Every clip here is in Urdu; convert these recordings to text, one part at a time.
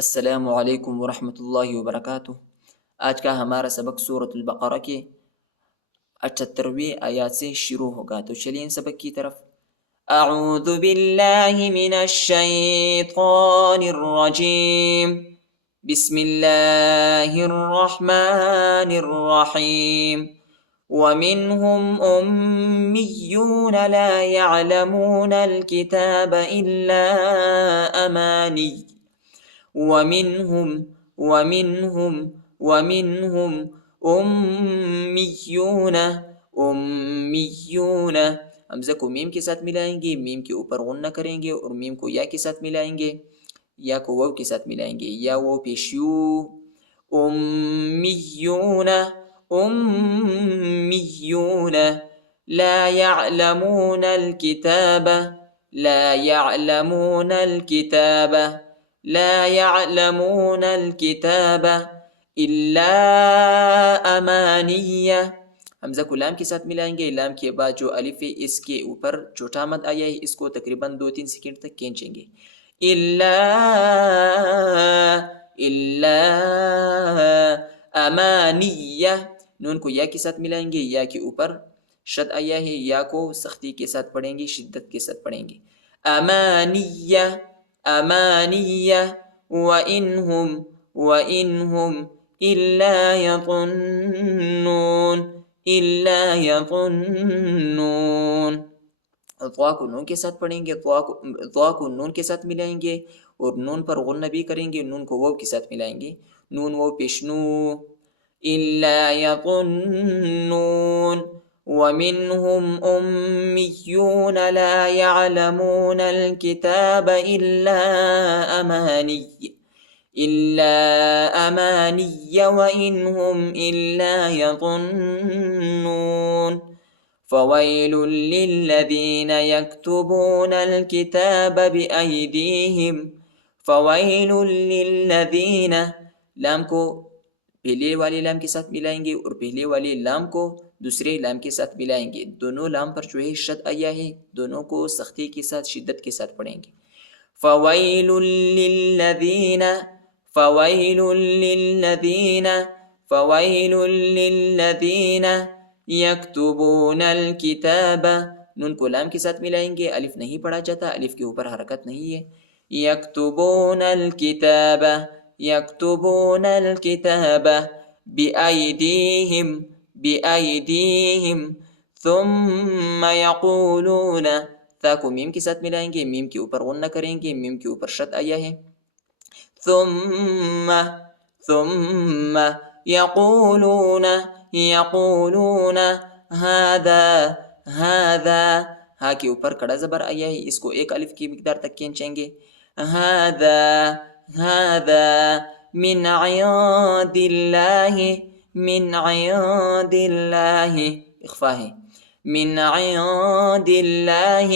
السلام علیکم ورحمۃ اللہ وبرکاتہ۔ آج کا ہمارا سبق سورۃ البقرہ کے 78ویں آیات سے شروع ہوگا، تو چلیے ان سبق کی طرف۔ اعوذ باللہ من الشیطان الرجیم، بسم اللہ الرحمن الرحیم۔ ومنهم أميون لا يعلمون الكتاب إلا أماني ومنهم امیون حمزہ کو میم کے ساتھ ملائیں گے، میم کے اوپر غنہ کریں گے اور میم کو یا کے ساتھ ملائیں گے، یا کو واو کے ساتھ ملائیں گے، یا وہ پیشیو امیون لا يعلمون الكتاب لا يعلمون الكتاب الا امانیہ۔ حمزہ کو لام کے ساتھ ملائیں گے، لام کے بعد جو الف ہے اس کے اوپر چھوٹا مد آیا ہے، اس کو تقریباً 2-3 سیکنڈ تک کھینچیں گے۔ الا امانیہ، نون کو یا کے ساتھ ملائیں گے، یا کے اوپر شد آیا ہے، یا کو سختی کے ساتھ پڑھیں گے، شدت کے ساتھ پڑھیں گے۔ امانیہ وَإِنْهُمْ إِلَّا يَظُنُّونَ ضا کو نون کے ساتھ پڑھیں گے، ضا کو نون کے ساتھ ملائیں گے اور نون پر غنہ بھی کریں گے، نون کو واو کے ساتھ ملائیں گے، نون واو پیشنو إِلَّا يَظُنُّونَ۔ وَمِنْهُمْ أُمِّيُّونَ لَا يَعْلَمُونَ الْكِتَابَ إِلَّا أَمَانِيَّ وَإِنْهُمْ إِلَّا يَظُنُّونَ۔ فَوَيْلٌ لِلَّذِينَ يَكْتُبُونَ الْكِتَابَ بِأَيْدِيهِمْ لام کو پہلے والے لام کے ساتھ ملائیں گے اور پہلے والے لام کو دوسرے لام کے ساتھ ملائیں گے، دونوں لام پر جو ہے شد آیا ہے، دونوں کو سختی کے ساتھ شدت کے ساتھ پڑھیں گے۔ فویل للذین یکتبون الکتاب، نون کو لام کے ساتھ ملائیں گے، الف نہیں پڑھا جاتا، الف کے اوپر حرکت نہیں ہے۔ یکتبون الکتاب بِأَيْدِيهِمْ ثُمَّ يَقُولُونَ، تا کو میم کے ساتھ ملائیں گے، میم کے اوپر غنہ کریں گے، میم کے اوپر شد آیا ہے۔ ثم يقولون هذا، ہا کے اوپر کڑا زبر آیا ہے، اس کو ایک الف کی مقدار تک کھینچیں گے۔ هذا من عند اللہ، اخفا ہے، من عند اللہ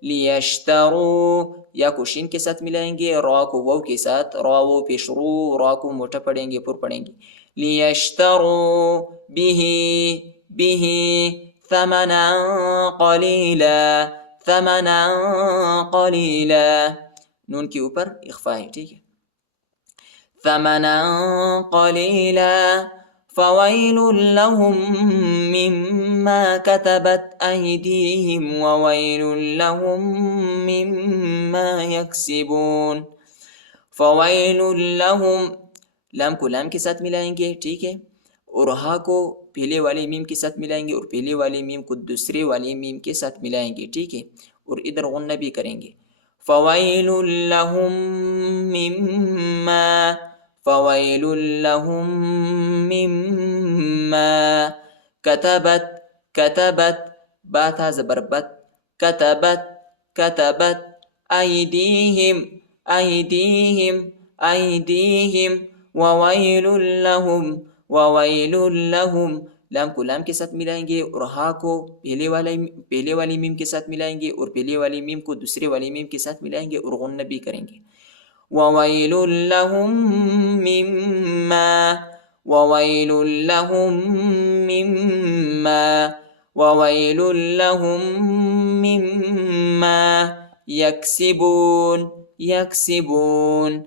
لیشتروا، یا کو شین کے ساتھ ملائیں گے، را کو واو کے ساتھ، را و پیش رو، را کو موٹا پڑھیں گے، پر پڑھیں گے۔ لیشتروا به ثمنا قلیلا، نون کے اوپر اخفا ہے، ٹھیک ہے۔ ثمنا قلیلا فویل لهم مما كتبت ایدیہم وویل لهم مما یکسبون۔ فویل لهم، لام کو لام کے ساتھ ملائیں گے، ٹھیک ہے، اور ہا کو پہلے والے میم کے ساتھ ملائیں گے اور پہلے والے میم کو دوسرے والے میم کے ساتھ ملائیں گے، ٹھیک ہے، اور ادھر غنہ بھی کریں گے۔ فویل لهم مما کتبت با تھا زبر بت، کتبت ایدیہم وویل لهم، لام کو لام کے ساتھ ملائیں گے اور ہا کو پہلے والی میم کے ساتھ ملائیں گے اور پہلے والی میم کو دوسرے والی میم کے ساتھ ملائیں گے اور غنہ بھی کریں گے۔ وویل لهم مما یکسبون، يكسبون.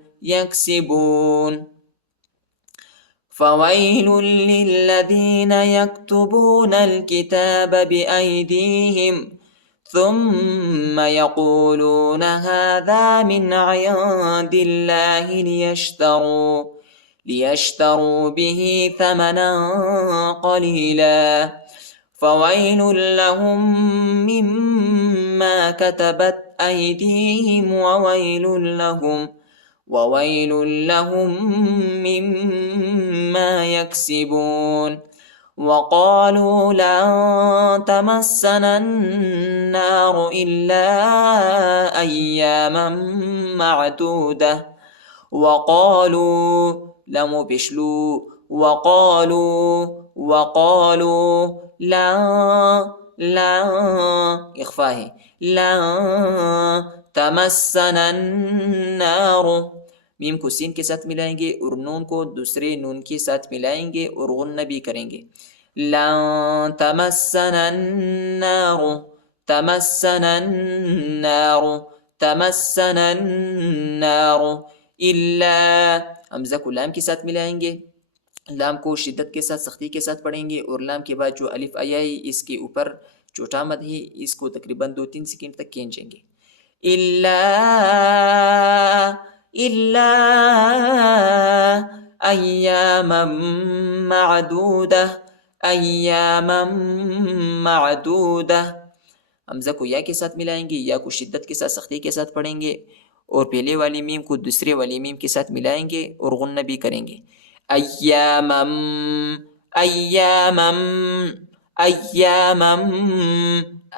فويل للذين يكتبون الكتاب بأيديهم ثم يقولون هذا من عند الله ليشتروا به ثمنا قليلا فويل لهم مما كتبت أيديهم وويل لهم مما يكسبون. وقالوا لن تمسنا النار إلا أياما معدودة وقالوا لم بشلو وقالوا لا إخفاه لن تمسنا النار. میم کو سین کے ساتھ ملائیں گے اور نون کو دوسرے نون کے ساتھ ملائیں گے اور غنہ بھی کریں گے. لن تمسنا النار الا. حمزہ کو لام کے ساتھ ملائیں گے، لام کو شدت کے ساتھ سختی کے ساتھ پڑھیں گے اور لام کے بعد جو الف آیا ہے اس کے اوپر چھوٹا مد ہے، اس کو تقریباً 2-3 سیکنڈ تک کھینچیں گے. إلا أياما معدودة. حمزہ کو یا کے ساتھ ملائیں گے، یا کو شدت کے ساتھ سختی کے ساتھ پڑھیں گے اور پہلے والی میم کو دوسرے والی میم کے ساتھ ملائیں گے اور غنہ بھی کریں گے.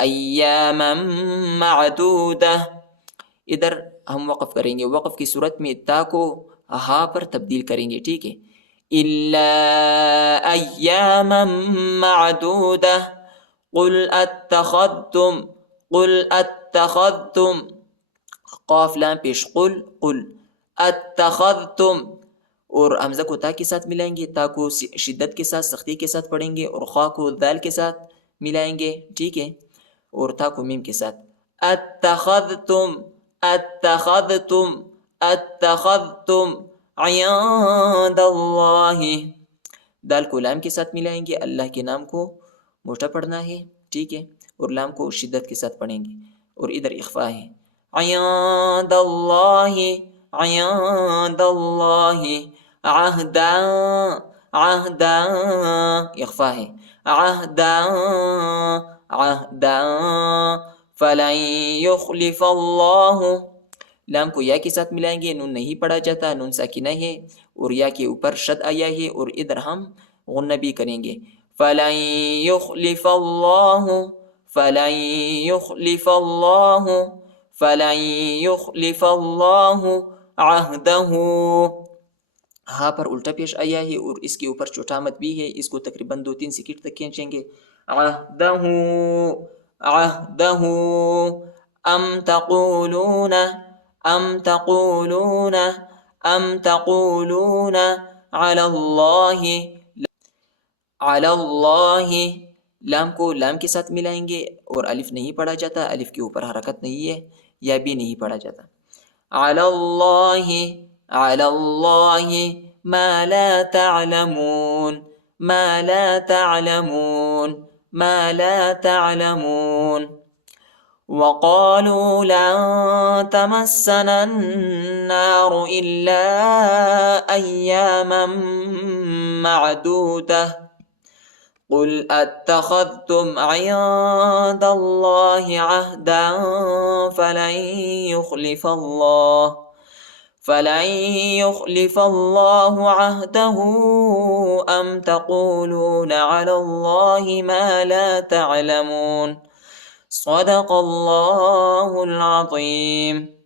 أياما معدودة. ادھر ہم وقف کریں گے، وقف کی صورت میں تا کو ہا پر تبدیل کریں گے، ٹھیک ہے. إلا أياما معدودة قل اتخذتم قاف لام پیش قل اتخذتم اور حمزہ کو تا کے ساتھ ملائیں گے، تا کو شدت کے ساتھ سختی کے ساتھ پڑھیں گے اور خا کو دال کے ساتھ ملائیں گے، ٹھیک ہے، اور تا کو میم کے ساتھ. اتخذتم عند اللہ. دال کو لام کے ساتھ ملائیں گے، اللہ کے نام کو موٹا پڑھنا ہے، ٹھیک ہے، اور لام کو شدت کے ساتھ پڑھیں گے اور ادھر اخفا ہے. عند اللہ عہدا اخفا ہے. عہدا فلن يخلف اللہ. لام کو یا کے ساتھ ملائیں گے، نون نہیں پڑھا جاتا، نون ساکنہ ہے اور یا کے اوپر شد آیا ہے اور ادھر ہم غنہ بھی کریں گے. فلن يخلف اللہ عہدہ. ہاں پر الٹا پیش آیا ہے اور اس کے اوپر چھوٹا مد بھی ہے، اس کو تقریباً 2-3 سیکنڈ تک کھینچیں گے. عہدہ ام تقولون علی اللہ. لام کو لام کے ساتھ ملائیں گے اور الف نہیں پڑھا جاتا، الف کے اوپر حرکت نہیں ہے، یا بھی نہیں پڑھا جاتا. علی اللہ ما لا تعلمون. وقالوا لن تمسنا النار إلا أياما معدودة قل اتخذتم عند الله عهدا فلن يخلف الله عهده أم تقولون على الله ما لا تعلمون. صدق الله العظيم.